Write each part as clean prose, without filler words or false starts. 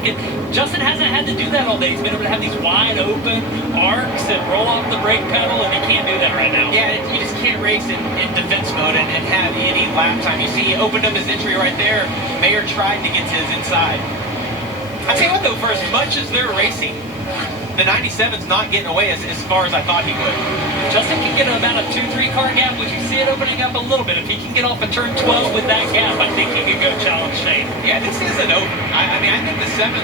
track, and Justin hasn't had to do that all day. He's been able to have these wide open arcs and roll off the brake pedal, and he can't do that right now. Yeah, you just can't race in defense mode and have any lap time. You see, he opened up his entry right there. Mayer tried to get to his inside. I tell you what, though, for as much as they're racing, the 97's not getting away as far as I thought he would. Justin can get about a 2-3 car gap. Would you see it opening up a little bit? If he can get off of turn 12 with that gap, I think he could go challenge Shane. Yeah, this isn't over. I mean, I think the 7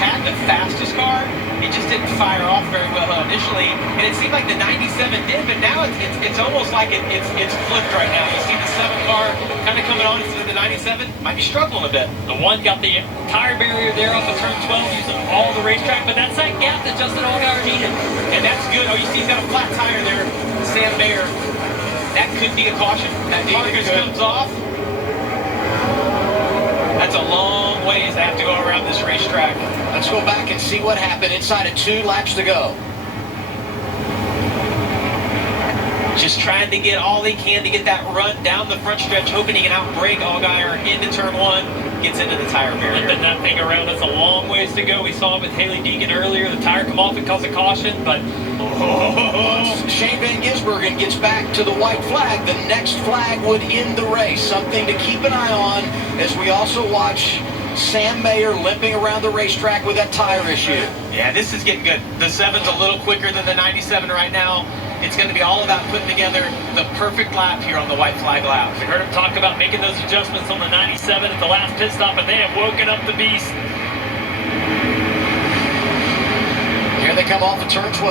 had the fastest car. It just didn't fire off very well initially, and it seemed like the 97 did, but now it's almost like it's flipped right now. You see the 7 car kind of coming on instead of the 97. Might be struggling a bit. The 1 got the tire barrier there off of turn 12 using all the racetrack, but that's that gap that Justin Allgaier needed. And that's good. Oh, you see he's got a flat tire there, Sam Mayer. That could be a caution. That car just comes off. That's a long ways they have to go around this racetrack. Let's go back and see what happened inside of 2 laps to go. Just trying to get all he can to get that run down the front stretch, hoping he can outbrake Allgaier into turn 1, gets into the tire barrier. Flipping that thing around, that's a long ways to go. We saw it with Haley Deegan earlier. The tire come off and cause a caution, but Shane Van Gisbergen gets back to the white flag. The next flag would end the race. Something to keep an eye on as we also watch Sam Mayer limping around the racetrack with that tire issue. Yeah, this is getting good. The 7's a little quicker than the 97 right now. It's going to be all about putting together the perfect lap here on the white flag lap. We heard him talk about making those adjustments on the 97 at the last pit stop, and they have woken up the beast. Here they come off of turn 12,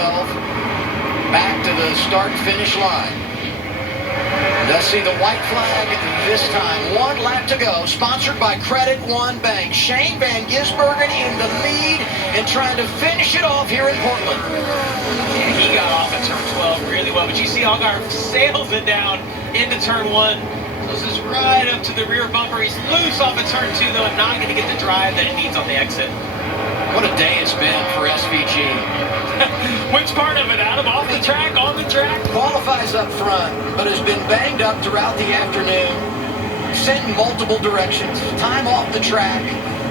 back to the start-finish line. They'll see the white flag this time. 1 lap to go, sponsored by Credit One Bank. Shane Van Gisbergen in the lead and trying to finish it off here in Portland. Yeah, he got off at turn 12 really well, but you see Allgaier sails it down into turn 1. So this is right up to the rear bumper. He's loose off of turn 2, though, and not going to get the drive that he needs on the exit. What a day it's been for SVG. Which part of it, Adam? Off the track, on the track? Qualifies up front, but has been banged up throughout the afternoon. Sent in multiple directions. Time off the track,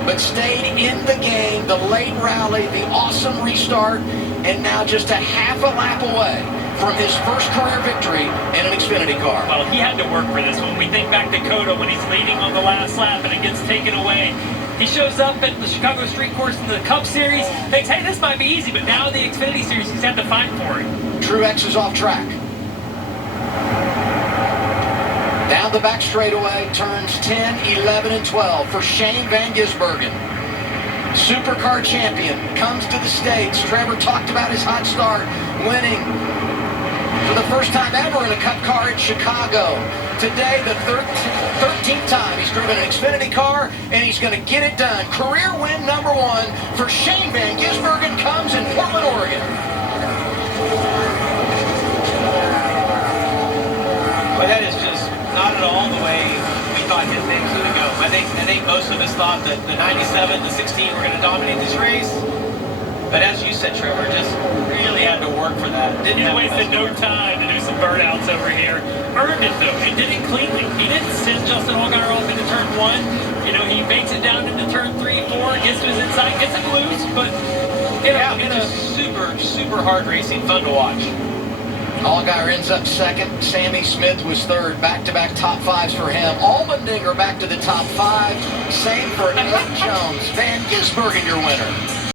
but stayed in the game. The late rally, the awesome restart, and now just a half a lap away from his first career victory in an Xfinity car. Well, he had to work for this one. We think back to Cotto when he's leading on the last lap and it gets taken away. He shows up at the Chicago Street Course in the Cup Series, thinks, hey, this might be easy, but now in the Xfinity Series, he's had to fight for it. Truex is off track. Down the back straightaway, turns 10, 11, and 12 for Shane Van Gisbergen. Supercar champion comes to the States. Trevor talked about his hot start, winning for the first time ever in a Cup car at Chicago. Today, the 13th time he's driven an Xfinity car, and he's going to get it done. Career win number 1 for Shane Van Gisbergen comes in Portland, Oregon. Well, that is just not at all the way we thought his things was going to go. I think most of us thought that the 97, the 16 were going to dominate this race. But as you said, Trevor, just really had to work for that. He wasted no time to do some burnouts over here. Earned it, though. He did it cleanly. He didn't send Justin Allgaier off into turn 1. You know, he makes it down into turn 3, 4, gets to his inside, gets it loose, but it's super, super hard racing, fun to watch. Allgaier ends up second. Sammy Smith was third. Back-to-back top 5s for him. Allmendinger back to the top 5. Same for Ed Jones. Van Gisbergen, your winner.